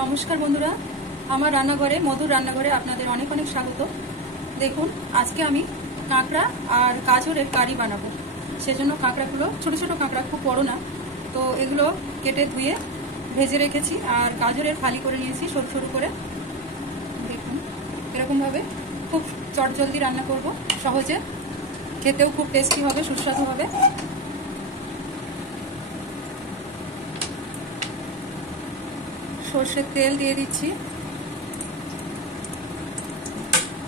নমস্কার বন্ধুরা, আমার রান্নাঘরে মধুর রান্নাঘরে আপনাদের অনেক অনেক স্বাগত। দেখুন, আজকে আমি কাঁকড়া আর গাজরের কারি বানাবো। সেজন্য কাঁকড়াগুলো ছোট ছোট কাঁকড়া, খুব বড় না, তো এগুলো কেটে ধুয়ে ভেজে রেখেছি। আর গাজরের ফালি করে নিয়েছি সরু সরু করে। দেখুন, এরকমভাবে খুব চটজলদি রান্না করব, সহজে, খেতেও খুব টেস্টি হবে, সুস্বাদু হবে। সর্ষের তেল দিয়ে দিচ্ছি।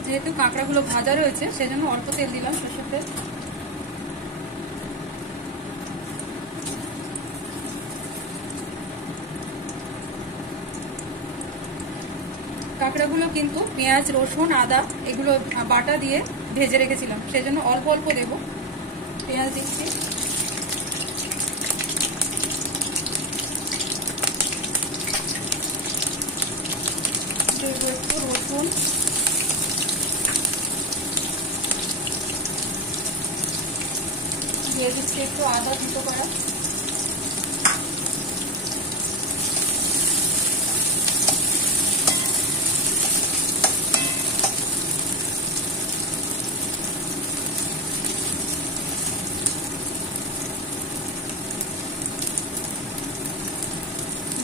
যেহেতু কাঁকড়াগুলো ভাজা রয়েছে সেজন্য অল্প তেল দিলাম, সর্ষের তেল। কাঁকড়াগুলো কিন্তু পেঁয়াজ, রসুন, আদা এগুলো বাটা দিয়ে ভেজে রেখেছিলাম, সেজন্য অল্প অল্প দেব। পেঁয়াজ দিচ্ছি, দেব একটু রসুন, দিয়ে দিচ্ছি একটু আদা দুটো করা,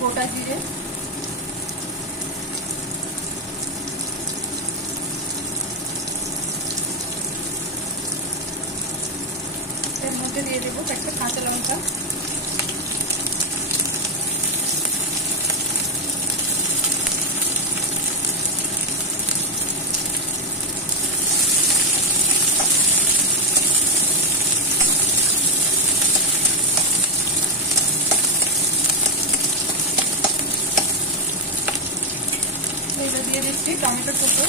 গোটা জিরে, এর মধ্যে দিয়ে দেবো একটা কাঁচা লঙ্কা, দিয়ে দিচ্ছি টমেটো কুচো,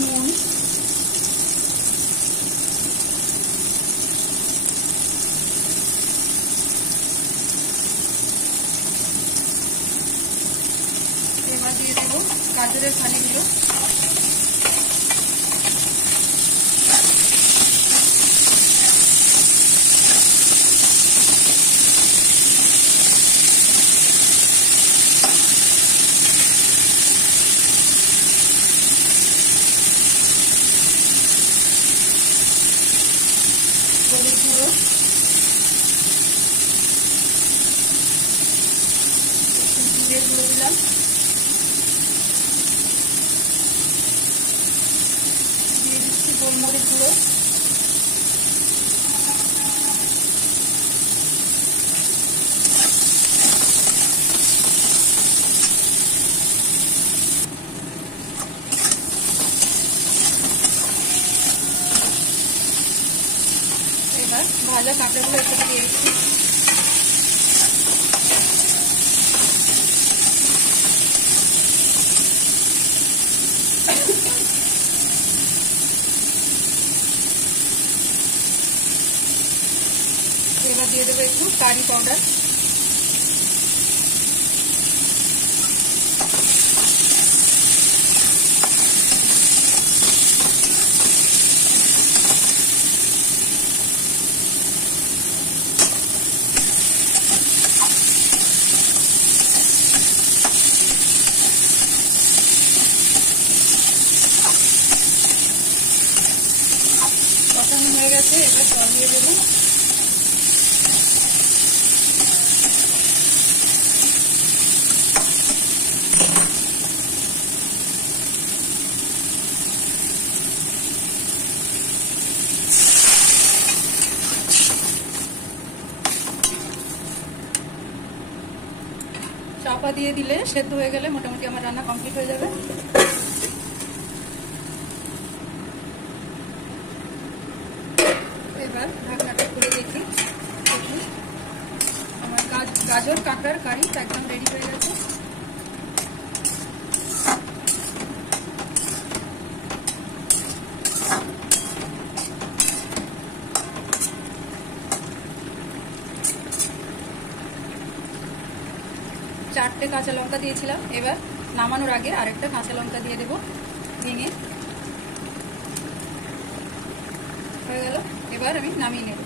নুন, এবার দিয়ে দেবো গাজরের ফালিগুলো, হলুদ গুঁড়ো, জিরে গুঁড়ো দিলাম, দিয়ে দিচ্ছি গোলমরিচ গুঁড়ো, এবার ভাজা কাঁকড়াগুলো একটু দিয়ে দিচ্ছি, এবার দিয়ে দেবো একটু কারি পাউডার, কষানো হয়ে গেছে। এবার জল দিয়ে দেবো, চাপা দিয়ে দিলে সেদ্ধ হয়ে গেলে মোটামুটি আমার রান্না কমপ্লিট হয়ে যাবে। এবার ঢাকনাটা খুলে দেখি, আমার গাজর কাঁকড়ার কারি একদম রেডি হয়ে গেছে। 4টে কাঁচা লঙ্কা দিয়েছিলাম। এবার নামানোর আগে আরেকটা কাঁচা লঙ্কা দিয়ে দেবো ভেঙে। হয়ে গেল, এবার আমি নামিয়ে নেব।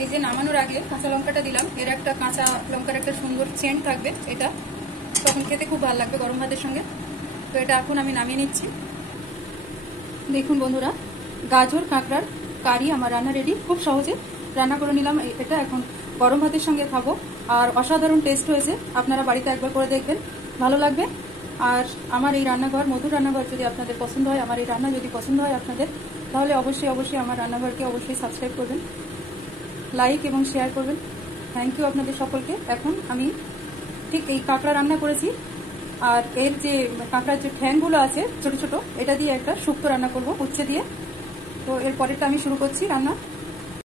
এই যে নামানোর আগে কাঁচা লঙ্কাটা দিলাম, এর একটা কাঁচা লঙ্কার একটা সুন্দর সেন্ট থাকবে, এটা তখন খেতে খুব ভালো লাগবে গরম ভাতের সঙ্গে। তো এটা এখন আমি নামিয়ে নিচ্ছি। দেখুন বন্ধুরা, গাজর কাঁকড়ার কারি আমার রান্না রেডি। খুব সহজে রান্না করে নিলাম এটা, এখন গরম ভাতের সঙ্গে খাবো। আর অসাধারণ টেস্ট হয়েছে, আপনারা বাড়িতে একবার করে দেখবেন, ভালো লাগবে। আর আমার এই রান্নাঘর, মধুর রান্নাঘর যদি আপনাদের পছন্দ হয়, আমার এই রান্না যদি পছন্দ হয় আপনাদের, তাহলে অবশ্যই অবশ্যই আমার রান্নাঘরকে অবশ্যই সাবস্ক্রাইব করবেন, লাইক এবং শেয়ার করবেন। থ্যাংক ইউ আপনাদের সকলকে। এখন আমি ঠিক এই কাঁকড়া রান্না করেছি, আর এর যে কাঁকড়ার যে ঠ্যাংগুলো আছে ছোট ছোট, এটা দিয়ে একটা শুক্তো রান্না করবো উচ্ছে দিয়ে। তো এর পরেরটা আমি শুরু করছি রান্না।